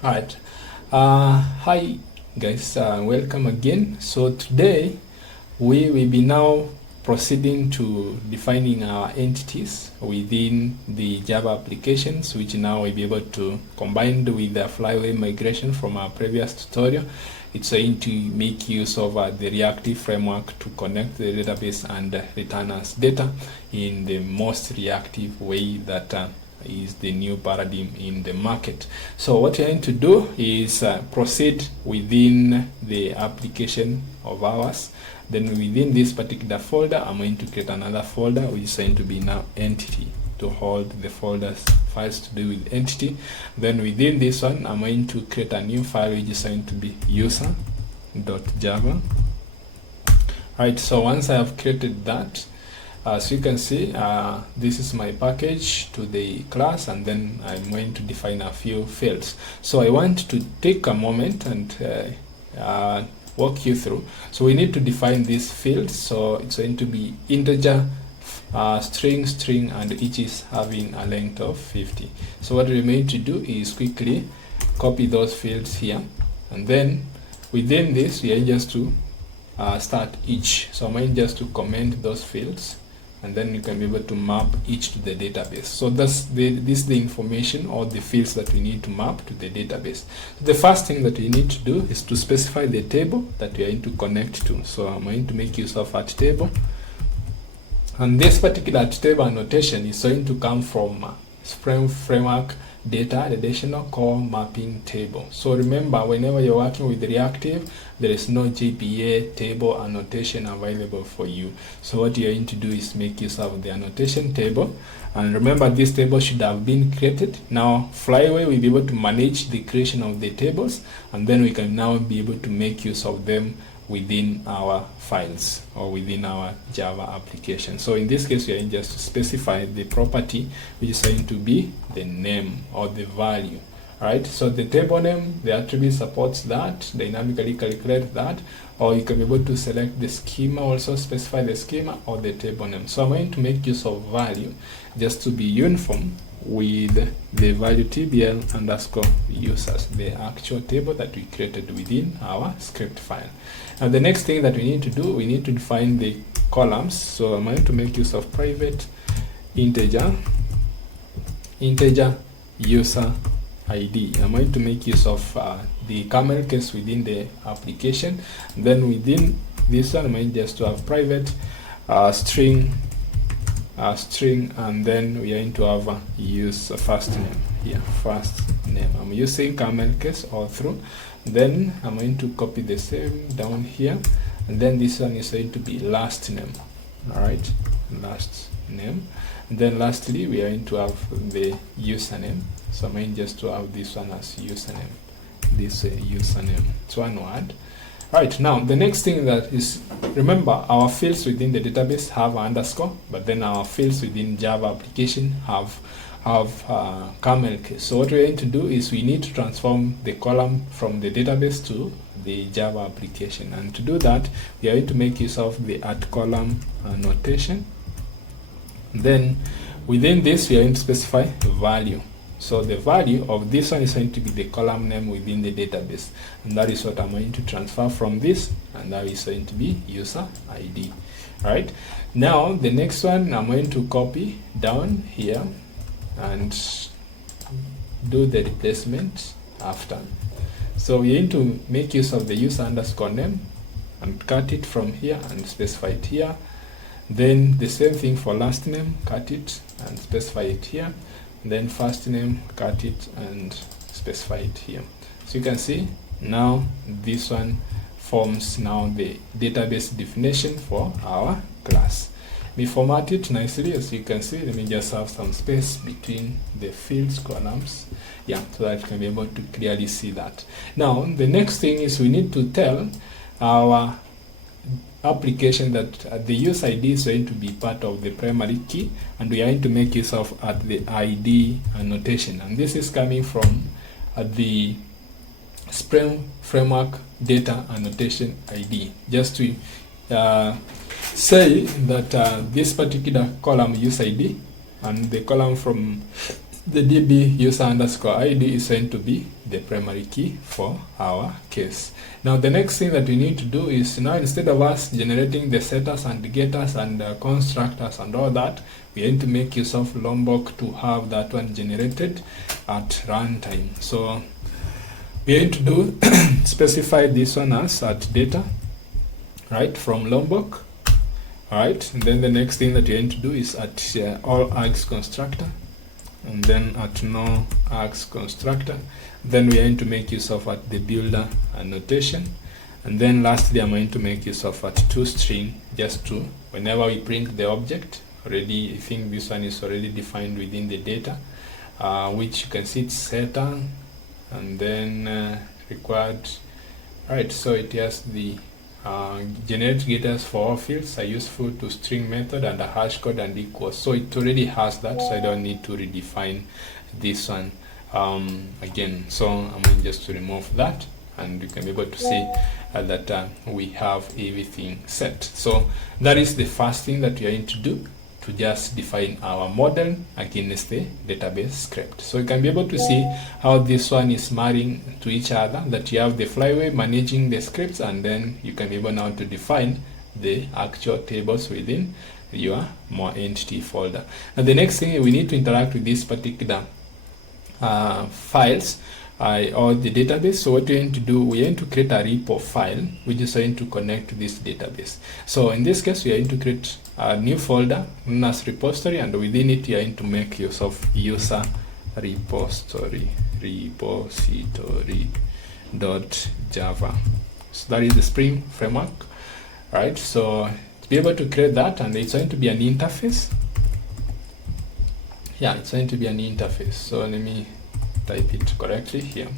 Alright, hi guys, welcome again. So today we will be now proceeding to defining our entities within the Java applications, which now we'll be able to combine with the flyway migration from our previous tutorial. It's going to make use of the reactive framework to connect the database and return us data in the most reactive way that is the new paradigm in the market. So what you're going to do is proceed within the application of ours. Then within this particular folder, I'm going to create another folder which is going to be now entity, to hold the folders files to do with entity. Then within this one, I'm going to create a new file which is going to be user.java. Right, so once I have created that, as you can see, this is my package to the class, and then I'm going to define a few fields. So I want to take a moment and walk you through. So we need to define these fields. So it's going to be integer, string, and each is having a length of 50. So what we're going to do is quickly copy those fields here, and then within this we are just to start each. So I'm going just to comment those fields, and then you can be able to map each to the database. So this is the information or the fields that we need to map to the database. The first thing that we need to do is to specify the table that we are going to connect to. So I'm going to make use of @table, and this particular @table annotation is going to come from Spring Framework data relational core mapping table. So remember, whenever you're working with Reactive, there is no JPA table annotation available for you. So what you're going to do is make use of the annotation table, and remember this table should have been created. Now Flyway will be able to manage the creation of the tables, and then we can now be able to make use of them within our files or within our Java application. So in this case, we are just to specify the property which is going to be the name or the value. Right, so the table name, the attribute supports that, dynamically calculate that, or you can be able to select the schema, also specify the schema or the table name. So I'm going to make use of value just to be uniform with the value tbl underscore users, the actual table that we created within our script file. Now the next thing that we need to do, we need to define the columns. So I'm going to make use of private integer user ID. I'm going to make use of the camel case within the application. Then within this one, I'm going just to have private string, and then we are going to have use first name here, first name. I'm using camel case all through. Then I'm going to copy the same down here, and then this one is going to be last name. All right, last name. And then lastly, we are going to have the username. So I'm going just to have this one as username. This username. It's one word. Right, now the next thing that is, remember our fields within the database have underscore, but then our fields within Java application have camel case. So what we're going to do is we need to transform the column from the database to the Java application, and to do that we are going to make use of the @column notation. Then within this we are going to specify value. So the value of this one is going to be the column name within the database, and that is what I'm going to transfer from this, and that is going to be user ID. All right, now the next one I'm going to copy down here and do the replacement after. So we need to make use of the user underscore name and cut it from here and specify it here. Then the same thing for last name, cut it and specify it here. Then first name, cut it and specify it here. So you can see now this one forms now the database definition for our class. We format it nicely, as you can see. Let me just have some space between the fields columns, yeah, so that you can be able to clearly see that. Now the next thing is we need to tell our application that the user ID is going to be part of the primary key, and we are going to make use of the ID annotation, and this is coming from the Spring Framework data annotation ID, just to say that this particular column user ID and the column from the DB user underscore ID is going to be the primary key for our case. Now the next thing that we need to do is, now instead of us generating the setters and getters and constructors and all that, we need to make use of Lombok to have that one generated at runtime. So we need to do specify this one as at data, right, from Lombok. Alright, and then the next thing that we need to do is at all args constructor, and then at no args constructor. Then we are going to make use of at the builder annotation, and then lastly I'm going to make use of at toString, just to, whenever we print the object, already I think this one is already defined within the data, which you can see it's setter, and then required. Alright, so it has the generate getters for all fields are useful to string method and a hash code and equals. So it already has that, so I don't need to redefine this one again. So I'm going just to remove that, and you can be able to see that we have everything set. So that is the first thing that we are going to do, to just define our model against the database script. So you can be able to see how this one is marrying to each other, that you have the flyway managing the scripts, and then you can be able now to define the actual tables within your more entity folder. And the next thing, we need to interact with these particular files or the database. So what we're going to do, we're going to create a repo file which is going to connect to this database. So in this case, we are going to create a new folder known as repository, and within it we are going to make use of user repository .java. So that is the Spring framework, right? So to be able to create that, and it's going to be an interface. Yeah, it's going to be an interface. So let me type it correctly here.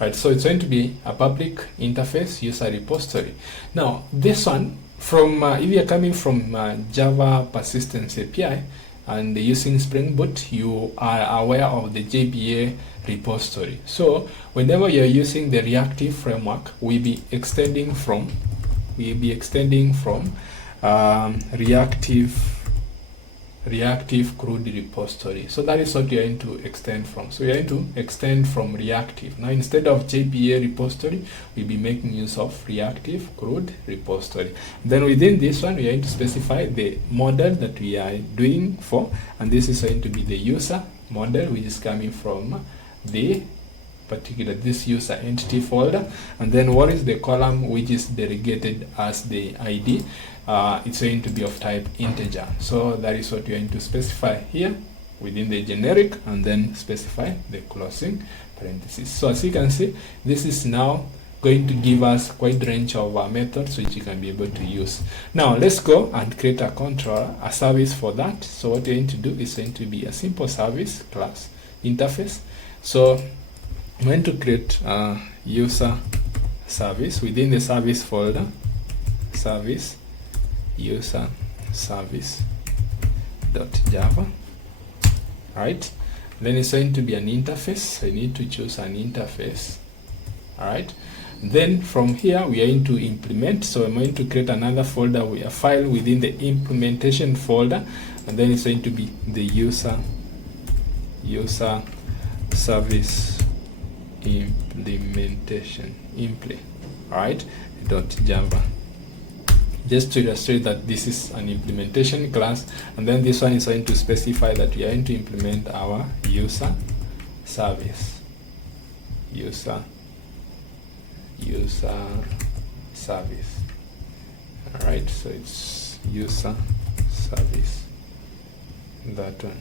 Alright, so it's going to be a public interface user repository. Now this one, from if you're coming from Java Persistence API and using Spring Boot, you are aware of the JPA repository. So whenever you're using the Reactive framework, we'll be extending from Reactive CRUD repository. So that is what you're going to extend from. So you're going to extend from Reactive. Now instead of JPA repository, we'll be making use of Reactive CRUD repository. Then within this one, we're going to specify the model that we are doing for, and this is going to be the user model, which is coming from the particular this user entity folder. And then what is the column which is delegated as the ID? It's going to be of type integer. So that is what you're going to specify here within the generic, and then specify the closing parenthesis. So as you can see, this is now going to give us quite a range of methods which you can be able to use. Now let's go and create a controller, a service for that. So what you're going to do is going to be a simple service class interface. So I'm going to create a user service within the service folder, service user service.java. Alright, then it's going to be an interface. I need to choose an interface. Alright, then from here we are going to implement. So I'm going to create another folder with a file within the implementation folder, and then it's going to be the user service implementation alright .java, just to illustrate that this is an implementation class. And then this one is going to specify that we are going to implement our user service alright, so it's user service, that one.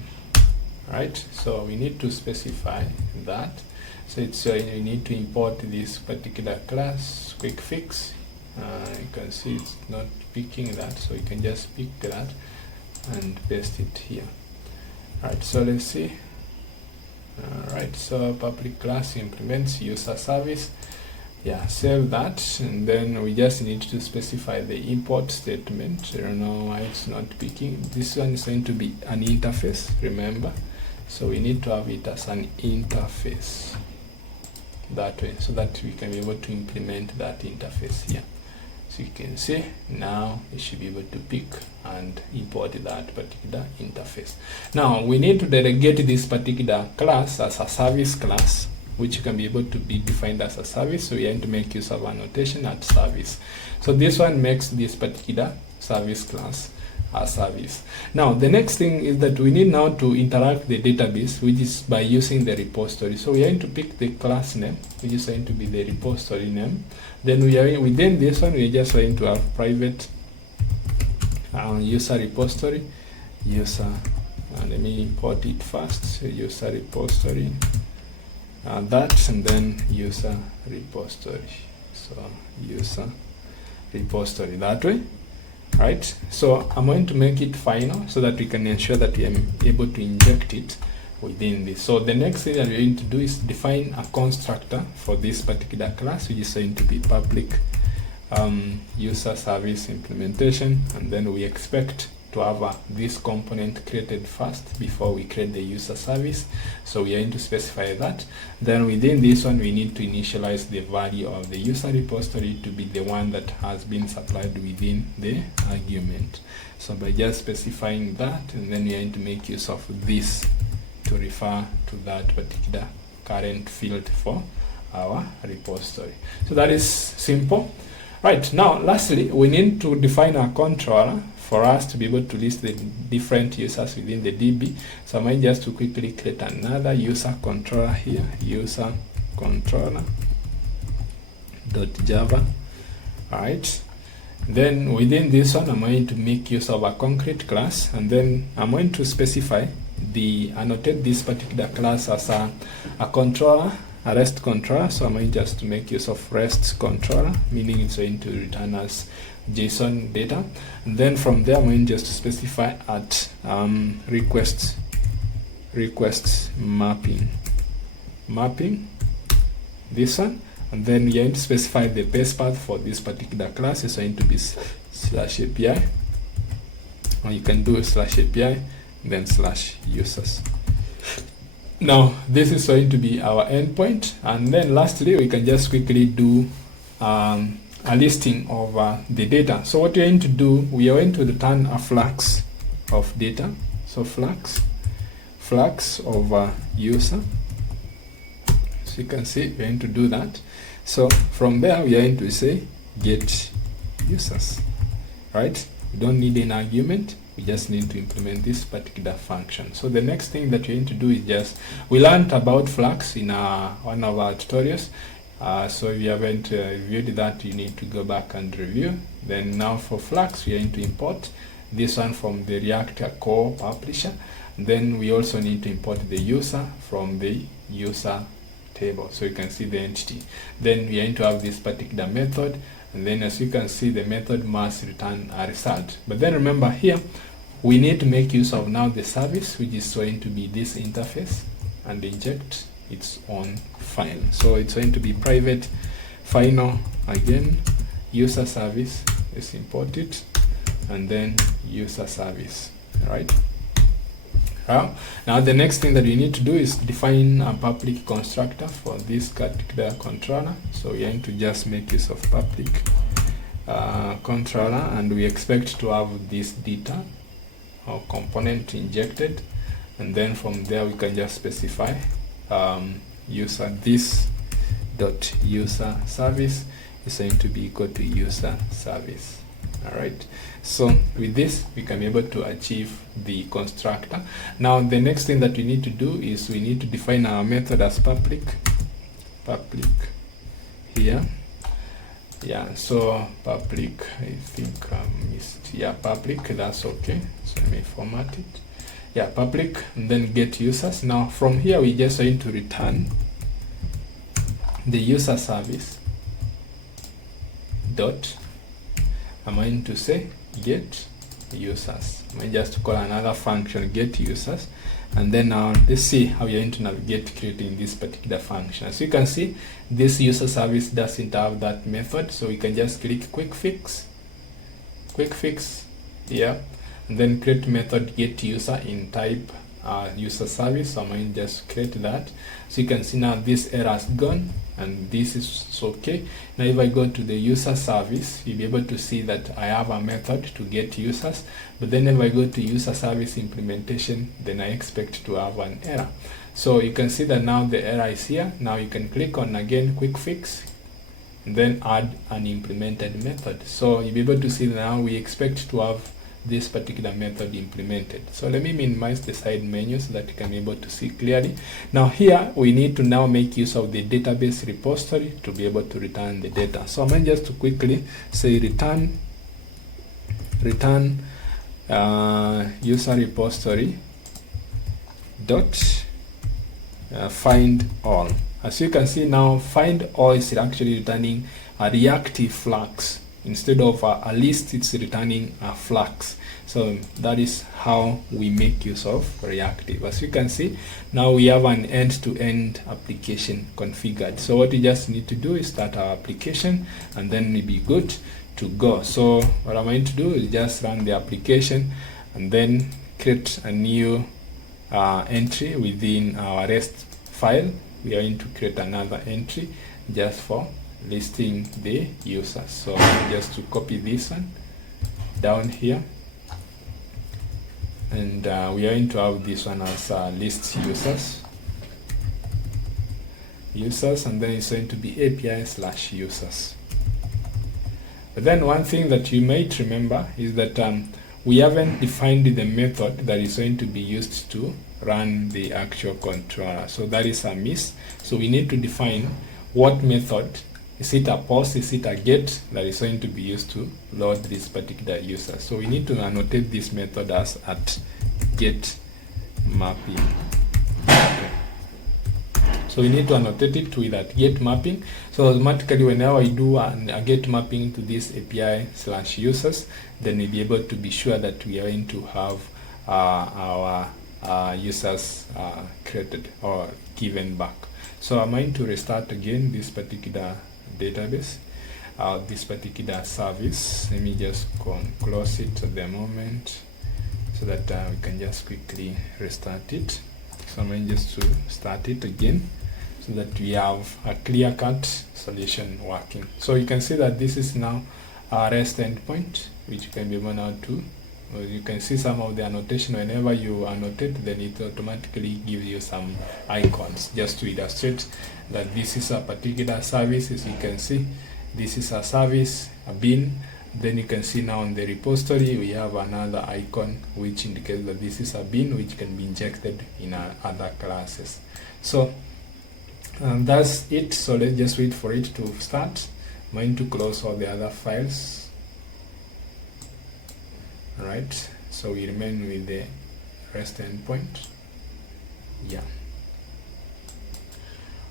Alright, so we need to specify that. So it's you need to import this particular class quick fix. You can see it's not picking that, so you can just pick that and paste it here. Alright, so let's see. Alright, so public class implements user service. Yeah, save that, and then we just need to specify the import statement. I don't know why it's not picking. This one is going to be an interface, remember, so we need to have it as an interface that way, so that we can be able to implement that interface here. So you can see now you should be able to pick and import that particular interface. Now we need to delegate this particular class as a service class, which can be able to be defined as a service. So we are going to make use of annotation at service. So this one makes this particular service class a service. Now the next thing is that we need now to interact the database, which is by using the repository. So we are going to pick the class name, which is going to be the repository name. Then we are within this one, we are just going to have private user repository, user, and let me import it first. So user repository, that, and then user repository. So user repository that way. Right, so I'm going to make it final so that we can ensure that we are able to inject it within this. So the next thing that we're going to do is define a constructor for this particular class, which is going to be public user service implementation, and then we expect to have this component created first before we create the user service. So we are going to specify that. Then within this one, we need to initialize the value of the user repository to be the one that has been supplied within the argument. So by just specifying that, and then we are going to make use of this to refer to that particular current field for our repository. So that is simple. Right, now lastly, we need to define a controller for us to be able to list the different users within the DB. So I might just to quickly create another user controller here, user controller .java. Alright, then within this one I'm going to make use of a concrete class, and then I'm going to specify annotate this particular class as a controller, a REST controller. So I'm going just to make use of REST controller, meaning it's going to return as JSON data. And then from there I'm going just to specify at request mapping this one, and then we are going to specify the base path for this particular class is going to be /API, or you can do /API then /users. Now this is going to be our endpoint, and then lastly we can just quickly do a listing of the data. So what we're going to do, we are going to return a flux of data. So flux of user. So you can see we're going to do that. So from there we are going to say get users, right? We don't need an argument, we just need to implement this particular function. So the next thing that we're going to do is just, we learned about flux in one of our tutorials. So if you haven't reviewed that, you need to go back and review. Then now for flux, we are going to import this one from the Reactive core publisher. Then we also need to import the user from the user table, so you can see the entity. Then we are going to have this particular method, and then as you can see, the method must return a result. But then remember here, we need to make use of now the service, which is going to be this interface, and inject its own file. So it's going to be private final, again user service is imported, and then user service, right? Now the next thing that we need to do is define a public constructor for this particular controller. So we are going to just make use of public controller, and we expect to have this data or component injected, and then from there we can just specify user this dot user service is going to be equal to user service. All right, so with this we can be able to achieve the constructor. Now the next thing that we need to do is we need to define our method as public here. Yeah, so public, I think I missed, yeah, public, that's okay. So let me format it. Yeah, public, and then get users. Now from here we just going to return the user service dot, I'm going to say get users. I'm going just to call another function get users, and then now let's see how you're going to navigate creating this particular function. As you can see, this user service doesn't have that method, so we can just click quick fix here, and then create method get user in type user service. So I'm going to just create that. So you can see now this error has gone, and this is okay. Now if I go to the user service, you'll be able to see that I have a method to get users, but then if I go to user service implementation, then I expect to have an error. So you can see that now the error is here. Now you can click on again quick fix and then add an implemented method. So you'll be able to see that now we expect to have this particular method implemented. So let me minimize the side menu so that you can be able to see clearly. Now here we need to now make use of the database repository to be able to return the data. So I'm going just to quickly say return user repository dot find all. As you can see now, find all is actually returning a reactive flags. Instead of a list, it's returning a flags. So that is how we make use of reactive. As you can see, now we have an end-to-end application configured. So what we just need to do is start our application and then we'll be good to go. So what I'm going to do is just run the application and then create a new entry within our REST file. We are going to create another entry just for listing the users. So just to copy this one down here, and we are going to have this one as list users, and then it's going to be API/users. But then one thing that you might remember is that we haven't defined the method that is going to be used to run the actual controller. So that is a miss. So we need to define what method. Is it a post? Is it a get that is going to be used to load this particular user? So we need to annotate this method as at get mapping. Okay. So we need to annotate it with that get mapping. So automatically whenever I do a get mapping to this API/users, then we'll be able to be sure that we are going to have our users created or given back. So I'm going to restart again this particular database, this particular service. Let me just close it at the moment so that we can just quickly restart it. So I'm going just to start it again so that we have a clear-cut solution working. So you can see that this is now a REST endpoint, which you can be able now to. You can see some of the annotation. Whenever you annotate, then it automatically gives you some icons just to illustrate that this is a particular service. As you can see, this is a service, a bin. Then you can see now on the repository we have another icon which indicates that this is a bin which can be injected in other classes. So that's it. So let's just wait for it to start. I'm going to close all the other files. Alright, so we remain with the REST endpoint. Yeah.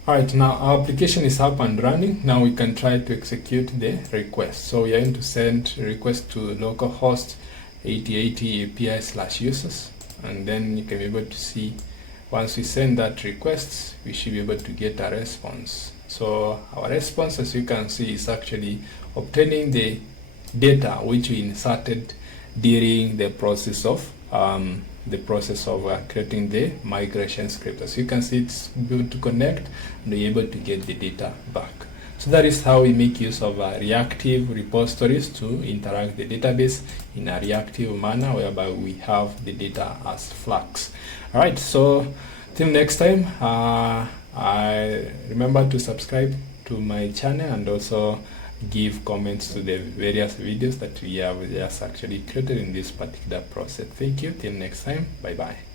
Alright, now our application is up and running. Now we can try to execute the request. So we are going to send a request to localhost 8080 API/users, and then you can be able to see once we send that request, we should be able to get a response. So our response, as you can see, is actually obtaining the data which we inserted during the process of creating the migration script. As you can see, it's able to connect and be able to get the data back. So that is how we make use of reactive repositories to interact the database in a reactive manner, whereby we have the data as flags. All right, so till next time, I remember to subscribe to my channel and also give comments to the various videos that we have just actually created in this particular process. Thank you. Till next time. Bye bye.